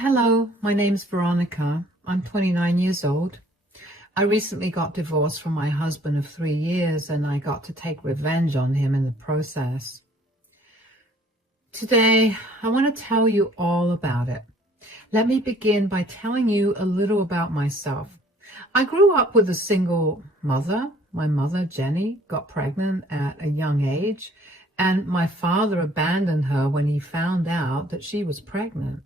Hello, my name's Veronica. I'm 29 years old. I recently got divorced from my husband of 3 years, and I got to take revenge on him in the process. Today, I want to tell you all about it. Let me begin by telling you a little about myself. I grew up with a single mother. My mother, Jenny, got pregnant at a young age, and my father abandoned her when he found out that she was pregnant.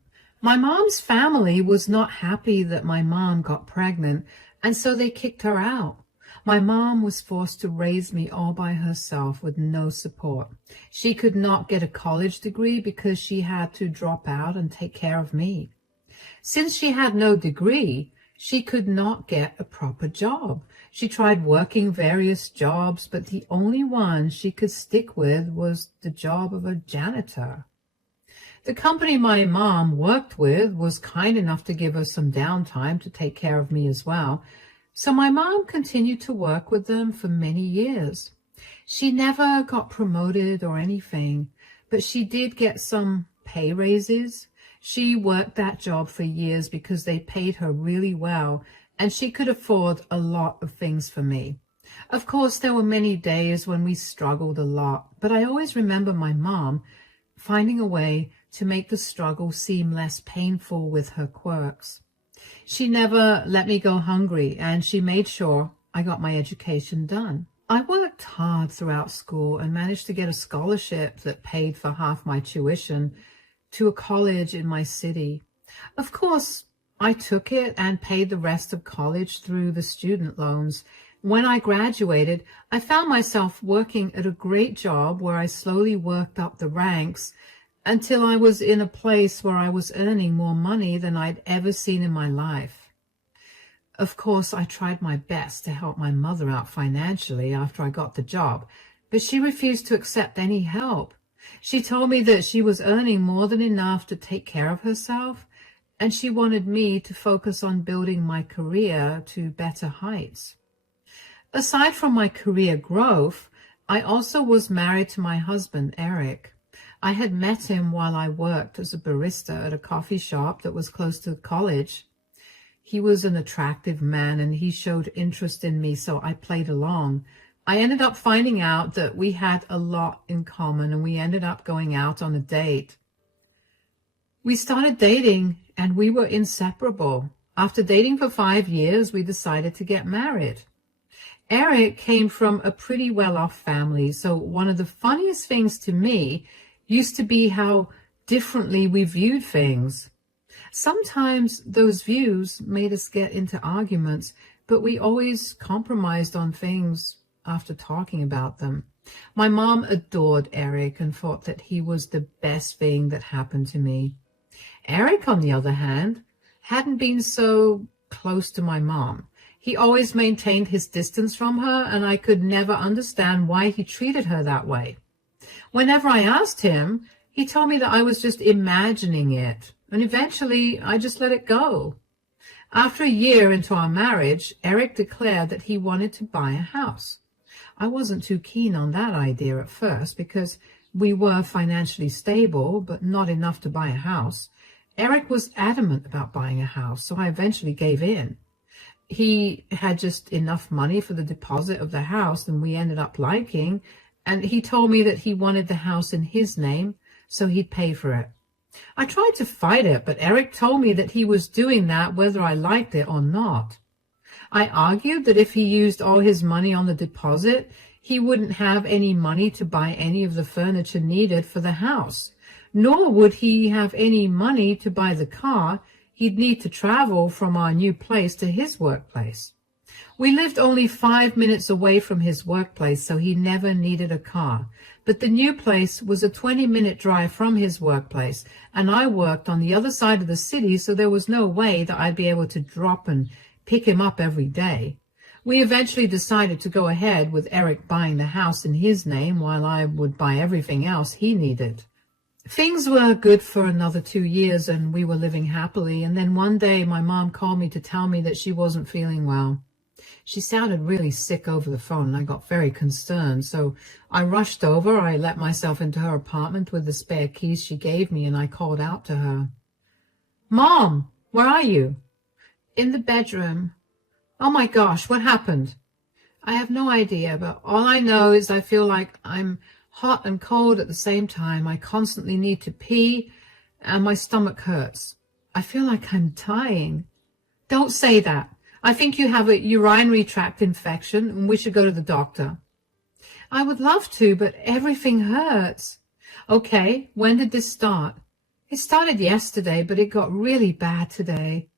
My mom's family was not happy that my mom got pregnant, and so they kicked her out. My mom was forced to raise me all by herself with no support. She could not get a college degree because she had to drop out and take care of me. Since she had no degree, she could not get a proper job. She tried working various jobs, but the only one she could stick with was the job of a janitor. The company my mom worked with was kind enough to give her some downtime to take care of me as well, so my mom continued to work with them for many years. She never got promoted or anything, but she did get some pay raises. She worked that job for years because they paid her really well, and she could afford a lot of things for me. Of course, there were many days when we struggled a lot, but I always remember my mom finding a way to make the struggle seem less painful with her quirks. She never let me go hungry, and she made sure I got my education done. I worked hard throughout school and managed to get a scholarship that paid for half my tuition to a college in my city. Of course, I took it and paid the rest of college through the student loans. When I graduated, I found myself working at a great job where I slowly worked up the ranks until I was in a place where I was earning more money than I'd ever seen in my life. Of course, I tried my best to help my mother out financially after I got the job, but she refused to accept any help. She told me that she was earning more than enough to take care of herself, and she wanted me to focus on building my career to better heights. Aside from my career growth, I also was married to my husband, Eric. I had met him while I worked as a barista at a coffee shop that was close to college. He was an attractive man, and he showed interest in me, so I played along. I ended up finding out that we had a lot in common, and we ended up going out on a date. We started dating, and we were inseparable. After dating for 5 years, we decided to get married. Eric came from a pretty well-off family, so one of the funniest things to me used to be how differently we viewed things. Sometimes those views made us get into arguments, but we always compromised on things after talking about them. My mom adored Eric and thought that he was the best thing that happened to me. Eric, on the other hand, hadn't been so close to my mom. He always maintained his distance from her, and I could never understand why he treated her that way. Whenever I asked him, he told me that I was just imagining it, and eventually I just let it go. After a year into our marriage, Eric declared that he wanted to buy a house. I wasn't too keen on that idea at first because we were financially stable, but not enough to buy a house. Eric was adamant about buying a house, so I eventually gave in. He had just enough money for the deposit of the house that we ended up liking, and he told me that he wanted the house in his name, so he'd pay for it. I tried to fight it, but Eric told me that he was doing that whether I liked it or not. I argued that if he used all his money on the deposit, he wouldn't have any money to buy any of the furniture needed for the house, nor would he have any money to buy the car he'd need to travel from our new place to his workplace. We lived only 5 minutes away from his workplace, so he never needed a car. But the new place was a 20-minute drive from his workplace, and I worked on the other side of the city, so there was no way that I'd be able to drop and pick him up every day. We eventually decided to go ahead with Eric buying the house in his name while I would buy everything else he needed. Things were good for another 2 years, and we were living happily, and then one day my mom called me to tell me that she wasn't feeling well. She sounded really sick over the phone, and I got very concerned, so I rushed over. I let myself into her apartment with the spare keys she gave me, and I called out to her. Mom, where are you? In the bedroom. Oh my gosh, what happened? I have no idea, but all I know is I feel like I'm hot and cold at the same time. I constantly need to pee, and my stomach hurts. I feel like I'm dying. Don't say that. I think you have a urinary tract infection, and we should go to the doctor. I would love to, but everything hurts. Okay, when did this start? It started yesterday, but it got really bad today.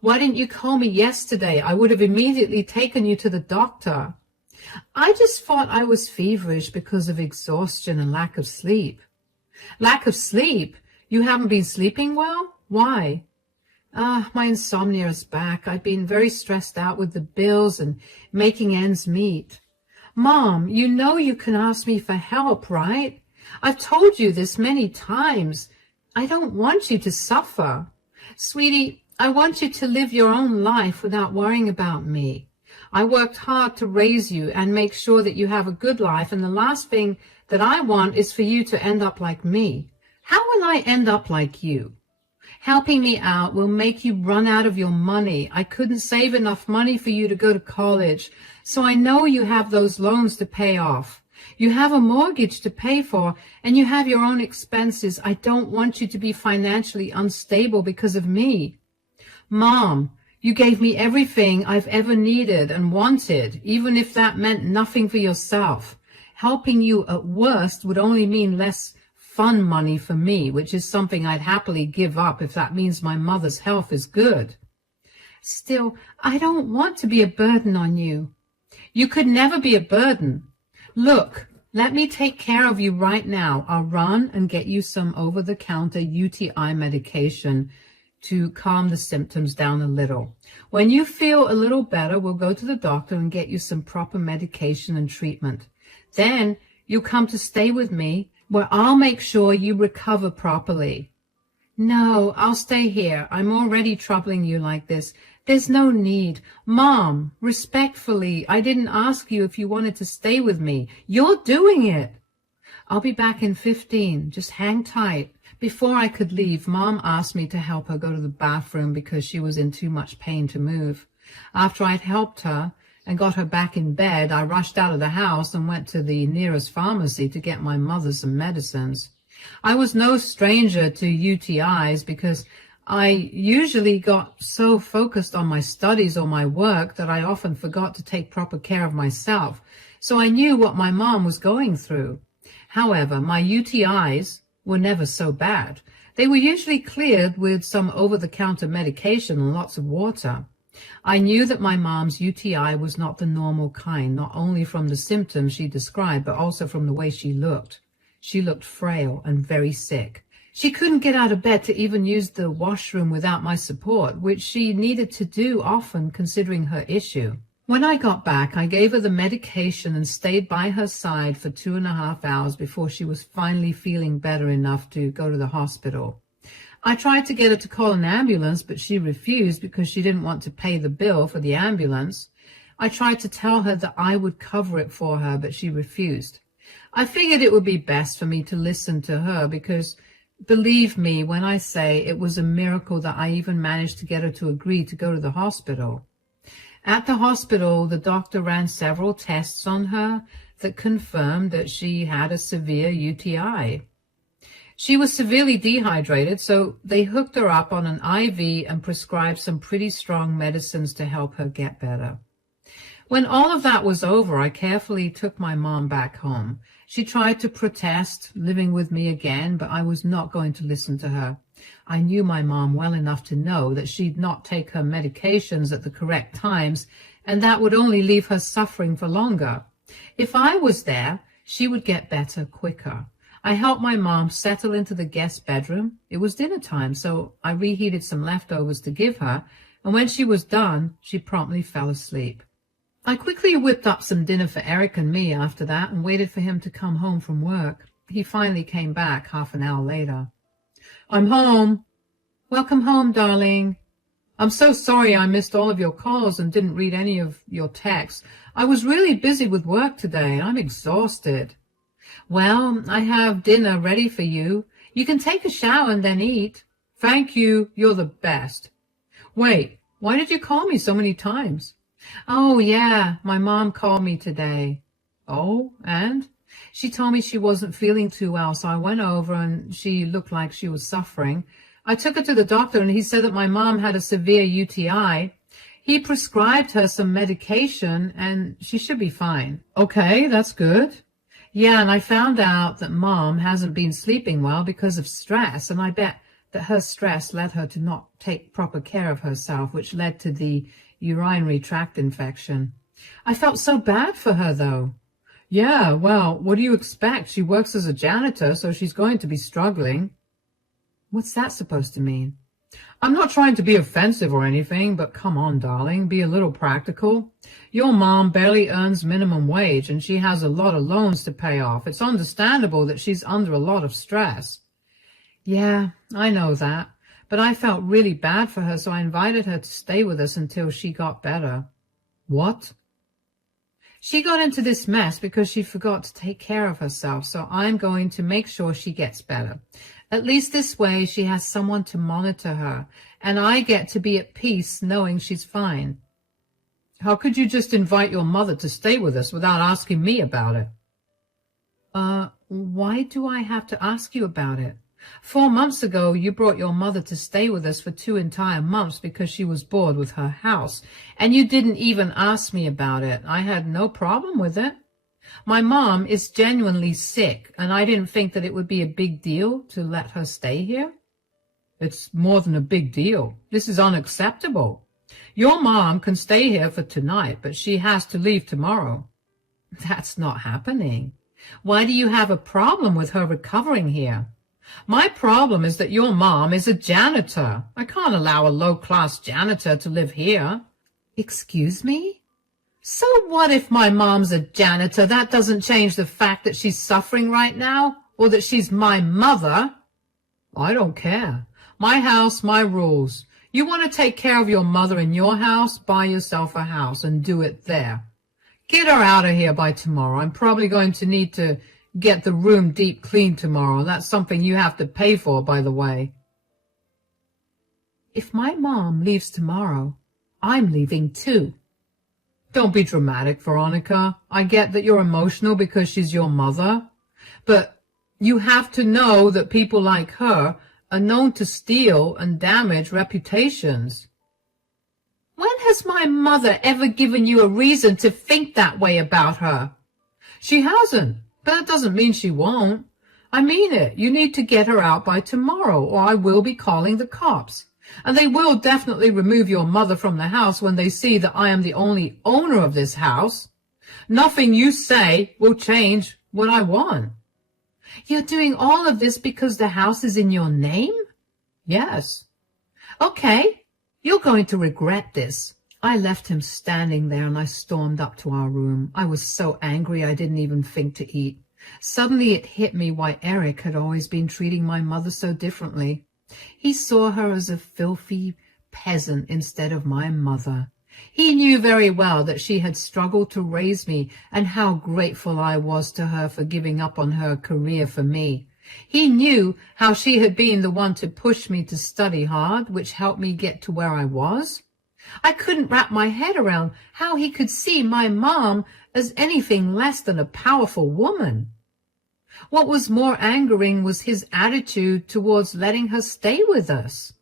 Why didn't you call me yesterday? I would have immediately taken you to the doctor. I just thought I was feverish because of exhaustion and lack of sleep. Lack of sleep? You haven't been sleeping well? Why? My insomnia is back. I've been very stressed out with the bills and making ends meet. Mom, you know you can ask me for help, right? I've told you this many times. I don't want you to suffer. Sweetie, I want you to live your own life without worrying about me. I worked hard to raise you and make sure that you have a good life, and the last thing that I want is for you to end up like me. How will I end up like you? Helping me out will make you run out of your money. I couldn't save enough money for you to go to college, so I know you have those loans to pay off. You have a mortgage to pay for, and you have your own expenses. I don't want you to be financially unstable because of me. Mom, you gave me everything I've ever needed and wanted, even if that meant nothing for yourself. Helping you at worst would only mean less fun money for me, which is something I'd happily give up if that means my mother's health is good. Still, I don't want to be a burden on you. You could never be a burden. Look, let me take care of you right now. I'll run and get you some over-the-counter UTI medication to calm the symptoms down a little. When you feel a little better, we'll go to the doctor and get you some proper medication and treatment. Then you'll come to stay with me, where I'll make sure you recover properly. No, I'll stay here. I'm already troubling you like this. There's no need. Mom, respectfully, I didn't ask you if you wanted to stay with me. You're doing it. I'll be back in 15. Just hang tight. Before I could leave, Mom asked me to help her go to the bathroom because she was in too much pain to move. After I'd helped her and got her back in bed, I rushed out of the house and went to the nearest pharmacy to get my mother some medicines. I was no stranger to UTIs because I usually got so focused on my studies or my work that I often forgot to take proper care of myself. So I knew what my mom was going through. However, my UTIs were never so bad. They were usually cleared with some over-the-counter medication and lots of water. I knew that my mom's UTI was not the normal kind, not only from the symptoms she described, but also from the way she looked. She looked frail and very sick. She couldn't get out of bed to even use the washroom without my support, which she needed to do often considering her issue. When I got back, I gave her the medication and stayed by her side for 2.5 hours before she was finally feeling better enough to go to the hospital. I tried to get her to call an ambulance, but she refused because she didn't want to pay the bill for the ambulance. I tried to tell her that I would cover it for her, but she refused. I figured it would be best for me to listen to her because, believe me when I say it was a miracle that I even managed to get her to agree to go to the hospital. At the hospital, the doctor ran several tests on her that confirmed that she had a severe UTI. She was severely dehydrated, so they hooked her up on an IV and prescribed some pretty strong medicines to help her get better. When all of that was over, I carefully took my mom back home. She tried to protest living with me again, but I was not going to listen to her. I knew my mom well enough to know that she'd not take her medications at the correct times, and that would only leave her suffering for longer. If I was there, she would get better quicker. I helped my mom settle into the guest bedroom. It was dinner time, so I reheated some leftovers to give her, and when she was done, she promptly fell asleep. I quickly whipped up some dinner for Eric and me after that and waited for him to come home from work. He finally came back half an hour later. I'm home. Welcome home, darling. I'm so sorry I missed all of your calls and didn't read any of your texts. I was really busy with work today. I'm exhausted. Well, I have dinner ready for you. You can take a shower and then eat. Thank you, you're the best. Wait, why did you call me so many times? Oh, yeah, my mom called me today. Oh, and? She told me she wasn't feeling too well, so I went over and she looked like she was suffering. I took her to the doctor and he said that my mom had a severe UTI. He prescribed her some medication and she should be fine. Okay, that's good. Yeah, and I found out that Mom hasn't been sleeping well because of stress, and I bet that her stress led her to not take proper care of herself, which led to the urinary tract infection. I felt so bad for her, though. Yeah, well, what do you expect? She works as a janitor, so she's going to be struggling. What's that supposed to mean? I'm not trying to be offensive or anything, but come on, darling, be a little practical. Your mom barely earns minimum wage and she has a lot of loans to pay off. It's understandable that she's under a lot of stress. Yeah, I know that, but I felt really bad for her, so I invited her to stay with us until she got better. What? She got into this mess because she forgot to take care of herself, so I'm going to make sure she gets better. At least this way she has someone to monitor her, and I get to be at peace knowing she's fine. How could you just invite your mother to stay with us without asking me about it? Why do I have to ask you about it? 4 months ago, you brought your mother to stay with us for 2 entire months because she was bored with her house, and you didn't even ask me about it. I had no problem with it. My mom is genuinely sick, and I didn't think that it would be a big deal to let her stay here. It's more than a big deal. This is unacceptable. Your mom can stay here for tonight, but she has to leave tomorrow. That's not happening. Why do you have a problem with her recovering here? My problem is that your mom is a janitor. I can't allow a low-class janitor to live here. Excuse me? So what if my mom's a janitor? That doesn't change the fact that she's suffering right now, or that she's my mother. I don't care. My house, my rules. You want to take care of your mother in your house? Buy yourself a house and do it there. Get her out of here by tomorrow. I'm probably going to need to get the room deep cleaned tomorrow. That's something you have to pay for, by the way. If my mom leaves tomorrow, I'm leaving too. Don't be dramatic, Veronica. I get that you're emotional because she's your mother, but you have to know that people like her are known to steal and damage reputations. When has my mother ever given you a reason to think that way about her? She hasn't, but that doesn't mean she won't. I mean it. You need to get her out by tomorrow, or I will be calling the cops. And they will definitely remove your mother from the house when they see that I am the only owner of this house. Nothing you say will change what I want. You're doing all of this because the house is in your name? Yes. Okay, you're going to regret this. I left him standing there and I stormed up to our room. I was so angry I didn't even think to eat. Suddenly it hit me why Eric had always been treating my mother so differently. He saw her as a filthy peasant instead of my mother. He knew very well that she had struggled to raise me and how grateful I was to her for giving up on her career for me. He knew how she had been the one to push me to study hard, which helped me get to where I was. I couldn't wrap my head around how he could see my mom as anything less than a powerful woman. What was more angering was his attitude towards letting her stay with us.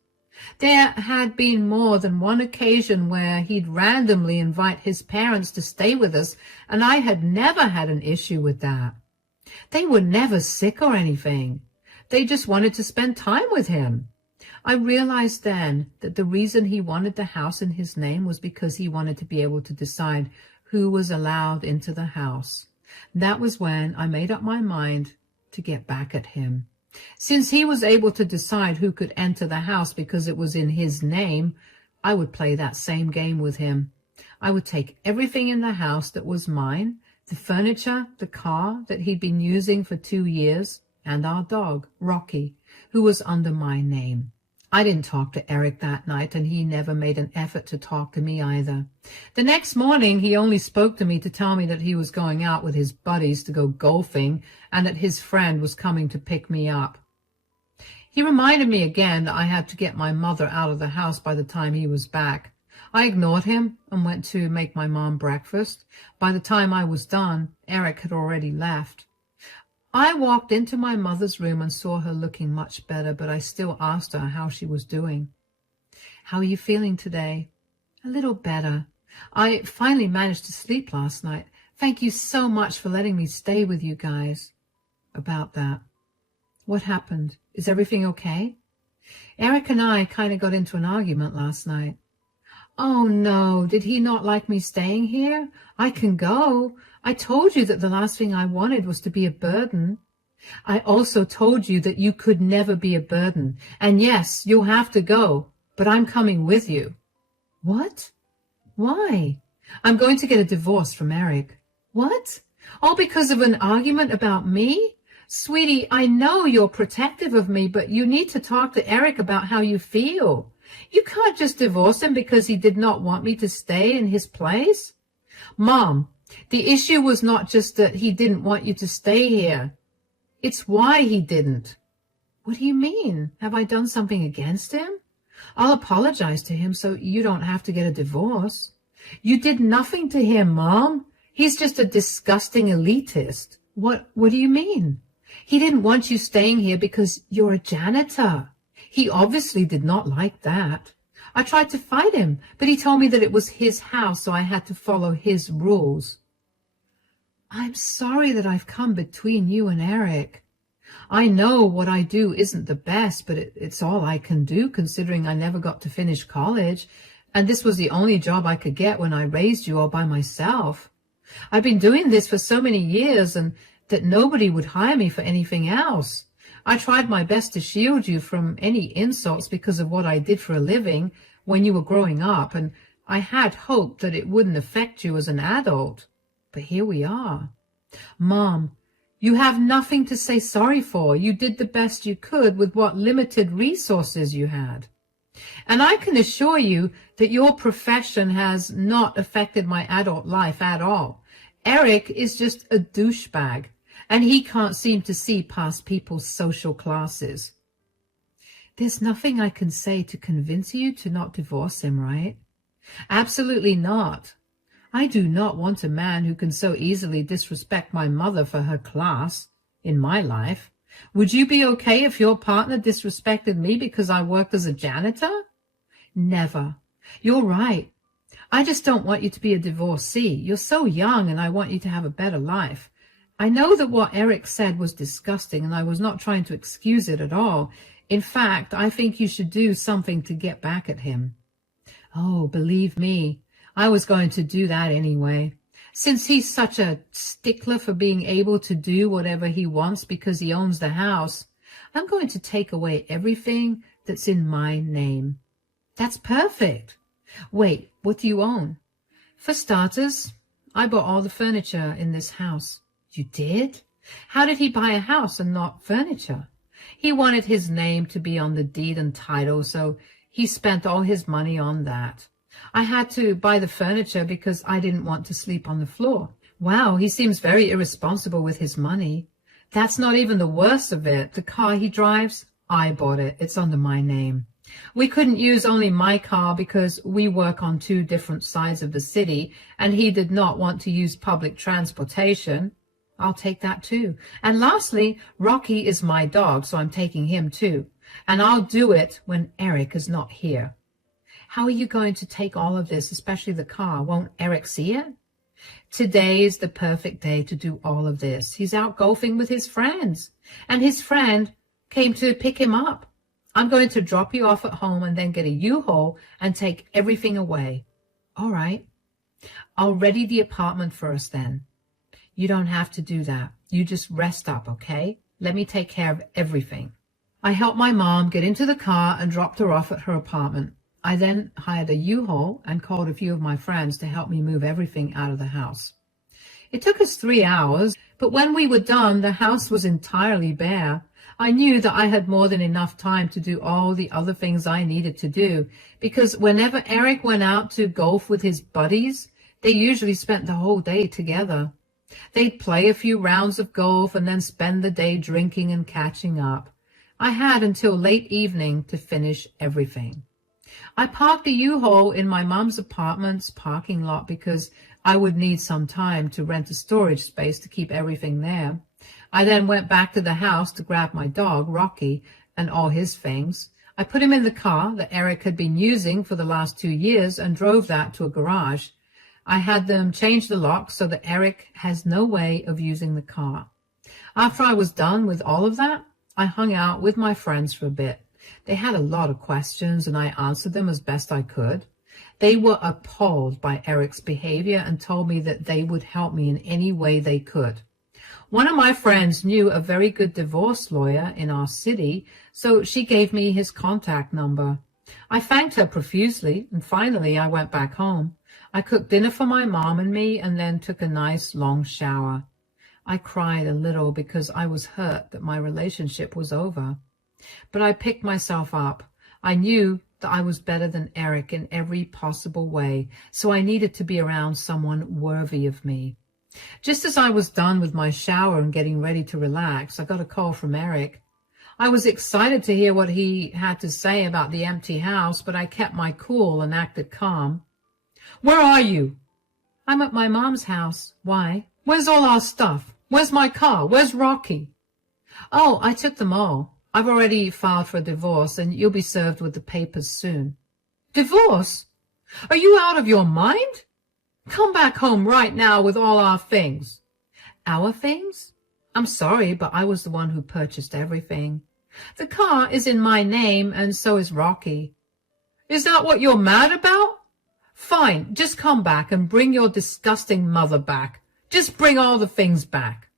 There had been more than one occasion where he'd randomly invite his parents to stay with us, and I had never had an issue with that. They were never sick or anything. They just wanted to spend time with him. I realized then that the reason he wanted the house in his name was because he wanted to be able to decide who was allowed into the house. That was when I made up my mind to get back at him. Since he was able to decide who could enter the house because it was in his name, I would play that same game with him. I would take everything in the house that was mine, the furniture, the car that he'd been using for 2 years, and our dog, Rocky, who was under my name. I didn't talk to Eric that night, and he never made an effort to talk to me either. The next morning, he only spoke to me to tell me that he was going out with his buddies to go golfing and that his friend was coming to pick me up. He reminded me again that I had to get my mother out of the house by the time he was back. I ignored him and went to make my mom breakfast. By the time I was done, Eric had already left. I walked into my mother's room and saw her looking much better, but I still asked her how she was doing. "How are you feeling today?" "A little better. I finally managed to sleep last night. Thank you so much for letting me stay with you guys." "About that. What happened? Is everything okay?" "Eric and I kind of got into an argument last night." "Oh no, did he not like me staying here? I can go. I told you that the last thing I wanted was to be a burden." "I also told you that you could never be a burden. And yes, you'll have to go, but I'm coming with you." "What? Why?" "I'm going to get a divorce from Eric." "What? All because of an argument about me?" "Sweetie, I know you're protective of me, but you need to talk to Eric about how you feel. You can't just divorce him because he did not want me to stay in his place." "Mom, the issue was not just that he didn't want you to stay here. It's why he didn't." "What do you mean? Have I done something against him?" "I'll apologize to him so you don't have to get a divorce." "You did nothing to him, Mom. He's just a disgusting elitist." What do you mean?" "He didn't want you staying here because you're a janitor. He obviously did not like that. I tried to fight him, but he told me that it was his house, so I had to follow his rules." "I'm sorry that I've come between you and Eric. I know what I do isn't the best, but it's all I can do considering I never got to finish college, and this was the only job I could get when I raised you all by myself. I've been doing this for so many years and that nobody would hire me for anything else. I tried my best to shield you from any insults because of what I did for a living when you were growing up, and I had hoped that it wouldn't affect you as an adult. But here we are." "Mom, you have nothing to say sorry for. You did the best you could with what limited resources you had. And I can assure you that your profession has not affected my adult life at all. Eric is just a douchebag, and he can't seem to see past people's social classes." "There's nothing I can say to convince you to not divorce him, right?" "Absolutely not. I do not want a man who can so easily disrespect my mother for her class in my life. Would you be okay if your partner disrespected me because I worked as a janitor?" "Never. You're right. I just don't want you to be a divorcee. You're so young, and I want you to have a better life. I know that what Eric said was disgusting, and I was not trying to excuse it at all. In fact, I think you should do something to get back at him." "Oh, believe me, I was going to do that anyway. Since he's such a stickler for being able to do whatever he wants because he owns the house, I'm going to take away everything that's in my name." "That's perfect. Wait, what do you own?" "For starters, I bought all the furniture in this house." "You did? How did he buy a house and not furniture?" "He wanted his name to be on the deed and title, so he spent all his money on that. I had to buy the furniture because I didn't want to sleep on the floor." "Wow, he seems very irresponsible with his money." "That's not even the worst of it. The car he drives, I bought it. It's under my name. We couldn't use only my car because we work on 2 different sides of the city, and he did not want to use public transportation. I'll take that too. And lastly, Rocky is my dog, so I'm taking him too. And I'll do it when Eric is not here." "How are you going to take all of this, especially the car? Won't Eric see it?" "Today is the perfect day to do all of this. He's out golfing with his friends, and his friend came to pick him up. I'm going to drop you off at home and then get a U-Haul and take everything away." "All right. I'll ready the apartment for us then." "You don't have to do that. You just rest up, okay? Let me take care of everything." I helped my mom get into the car and dropped her off at her apartment. I then hired a U-Haul and called a few of my friends to help me move everything out of the house. It took us 3 hours, but when we were done, the house was entirely bare. I knew that I had more than enough time to do all the other things I needed to do, because whenever Eric went out to golf with his buddies, they usually spent the whole day together. They'd play a few rounds of golf and then spend the day drinking and catching up. I had until late evening to finish everything. I parked the U-Haul in my mom's apartment's parking lot because I would need some time to rent a storage space to keep everything there. I then went back to the house to grab my dog, Rocky, and all his things. I put him in the car that Eric had been using for the last 2 years and drove that to a garage. I had them change the lock so that Eric has no way of using the car. After I was done with all of that, I hung out with my friends for a bit. They had a lot of questions and I answered them as best I could. They were appalled by Eric's behavior and told me that they would help me in any way they could. One of my friends knew a very good divorce lawyer in our city, so she gave me his contact number. I thanked her profusely, and finally I went back home. I cooked dinner for my mom and me and then took a nice long shower. I cried a little because I was hurt that my relationship was over. But I picked myself up. I knew that I was better than Eric in every possible way, so I needed to be around someone worthy of me. Just as I was done with my shower and getting ready to relax, I got a call from Eric. I was excited to hear what he had to say about the empty house, but I kept my cool and acted calm. "Where are you?" "I'm at my mom's house." "Why?" "Where's all our stuff? Where's my car? Where's Rocky?" "Oh, I took them all. I've already filed for a divorce, and you'll be served with the papers soon." "Divorce? Are you out of your mind? Come back home right now with all our things." "Our things? I'm sorry, but I was the one who purchased everything. The car is in my name, and so is Rocky." "Is that what you're mad about? Fine, just come back and bring your disgusting mother back. Just bring all the things back."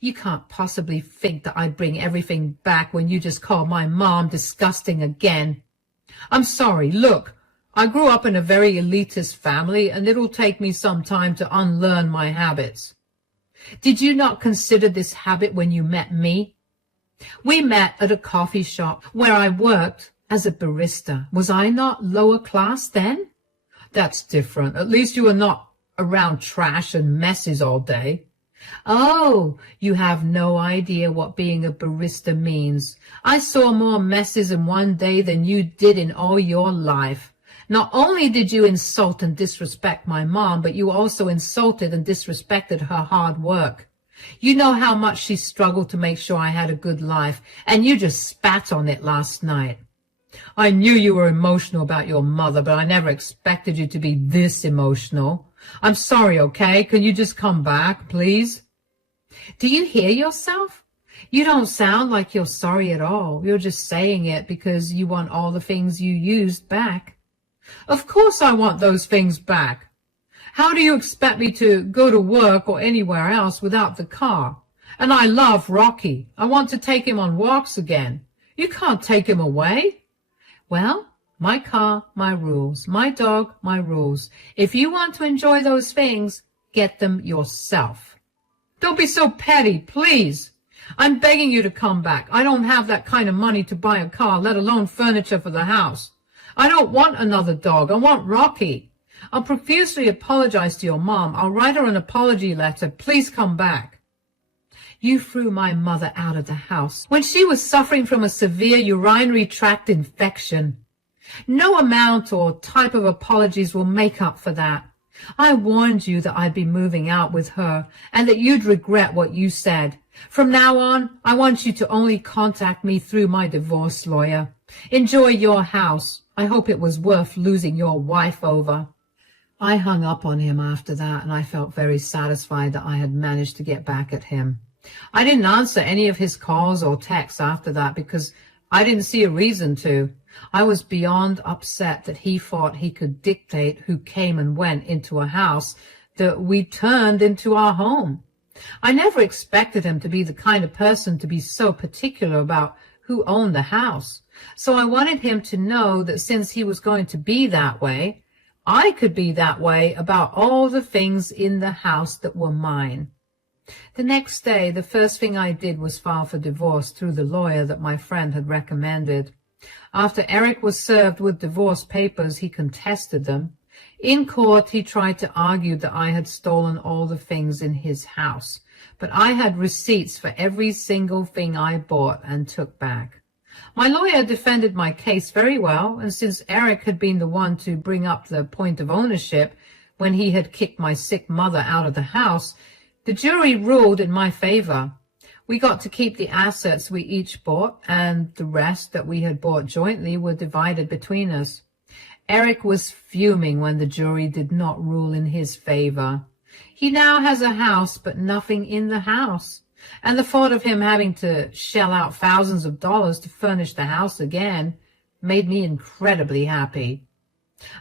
"You can't possibly think that I bring everything back when you just call my mom disgusting again." "I'm sorry. Look, I grew up in a very elitist family, and it'll take me some time to unlearn my habits." "Did you not consider this habit when you met me?" "We met at a coffee shop where I worked as a barista. Was I not lower class then?" "That's different. At least you were not around trash and messes all day." "Oh, you have no idea what being a barista means. I saw more messes in one day than you did in all your life. Not only did you insult and disrespect my mom, but you also insulted and disrespected her hard work. You know how much she struggled to make sure I had a good life, and you just spat on it last night." "I knew you were emotional about your mother, but I never expected you to be this emotional. I'm sorry, okay? Can you just come back, please?" "Do you hear yourself? You don't sound like you're sorry at all. You're just saying it because you want all the things you used back." "Of course I want those things back. How do you expect me to go to work or anywhere else without the car? And I love Rocky. I want to take him on walks again. You can't take him away." "Well, my car, my rules. My dog, my rules. If you want to enjoy those things, get them yourself." "Don't be so petty, please. I'm begging you to come back. I don't have that kind of money to buy a car, let alone furniture for the house. I don't want another dog. I want Rocky. I'll profusely apologize to your mom. I'll write her an apology letter. Please come back." "You threw my mother out of the house when she was suffering from a severe urinary tract infection. No amount or type of apologies will make up for that. I warned you that I'd be moving out with her and that you'd regret what you said. From now on, I want you to only contact me through my divorce lawyer. Enjoy your house. I hope it was worth losing your wife over." I hung up on him after that, and I felt very satisfied that I had managed to get back at him. I didn't answer any of his calls or texts after that because I didn't see a reason to. I was beyond upset that he thought he could dictate who came and went into a house that we turned into our home. I never expected him to be the kind of person to be so particular about who owned the house. So I wanted him to know that since he was going to be that way, I could be that way about all the things in the house that were mine. The next day, the first thing I did was file for divorce through the lawyer that my friend had recommended. After Eric was served with divorce papers, he contested them. In court, he tried to argue that I had stolen all the things in his house, but I had receipts for every single thing I bought and took back. My lawyer defended my case very well, and since Eric had been the one to bring up the point of ownership when he had kicked my sick mother out of the house, the jury ruled in my favor. We got to keep the assets we each bought, and the rest that we had bought jointly were divided between us. Eric was fuming when the jury did not rule in his favor. He now has a house, but nothing in the house. And the thought of him having to shell out thousands of dollars to furnish the house again made me incredibly happy.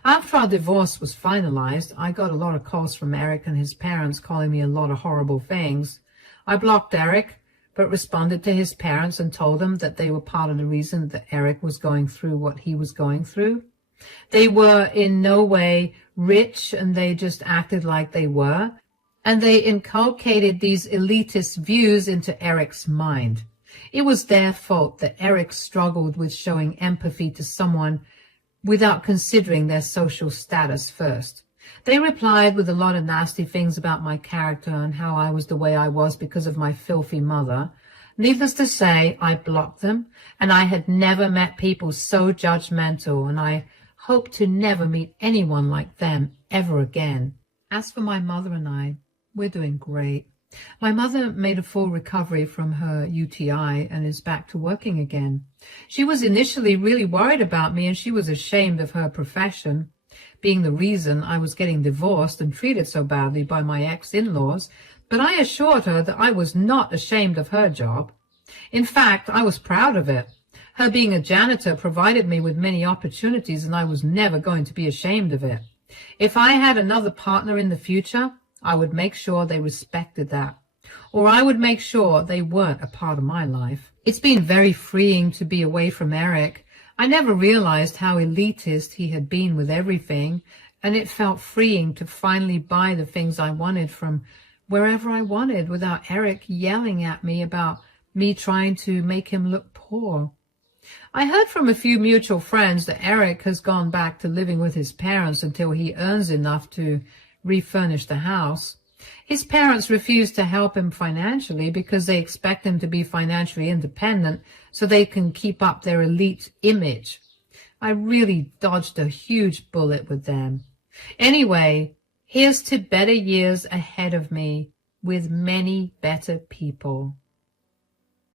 After our divorce was finalized, I got a lot of calls from Eric and his parents calling me a lot of horrible things. I blocked Eric, but responded to his parents and told them that they were part of the reason that Eric was going through what he was going through. They were in no way rich, and they just acted like they were. And they inculcated these elitist views into Eric's mind. It was their fault that Eric struggled with showing empathy to someone without considering their social status first. They replied with a lot of nasty things about my character and how I was the way I was because of my filthy mother. Needless to say, I blocked them, and I had never met people so judgmental, and I hope to never meet anyone like them ever again. As for my mother and I, we're doing great. My mother made a full recovery from her UTI and is back to working again. She was initially really worried about me, and she was ashamed of her profession, being the reason I was getting divorced and treated so badly by my ex-in-laws, but I assured her that I was not ashamed of her job. In fact, I was proud of it. Her being a janitor provided me with many opportunities, and I was never going to be ashamed of it. If I had another partner in the future, I would make sure they respected that, or I would make sure they weren't a part of my life. It's been very freeing to be away from Eric. I never realized how elitist he had been with everything, and it felt freeing to finally buy the things I wanted from wherever I wanted without Eric yelling at me about me trying to make him look poor. I heard from a few mutual friends that Eric has gone back to living with his parents until he earns enough to refurnish the house. His parents refuse to help him financially because they expect him to be financially independent so they can keep up their elite image. I really dodged a huge bullet with them. Anyway, here's to better years ahead of me with many better people.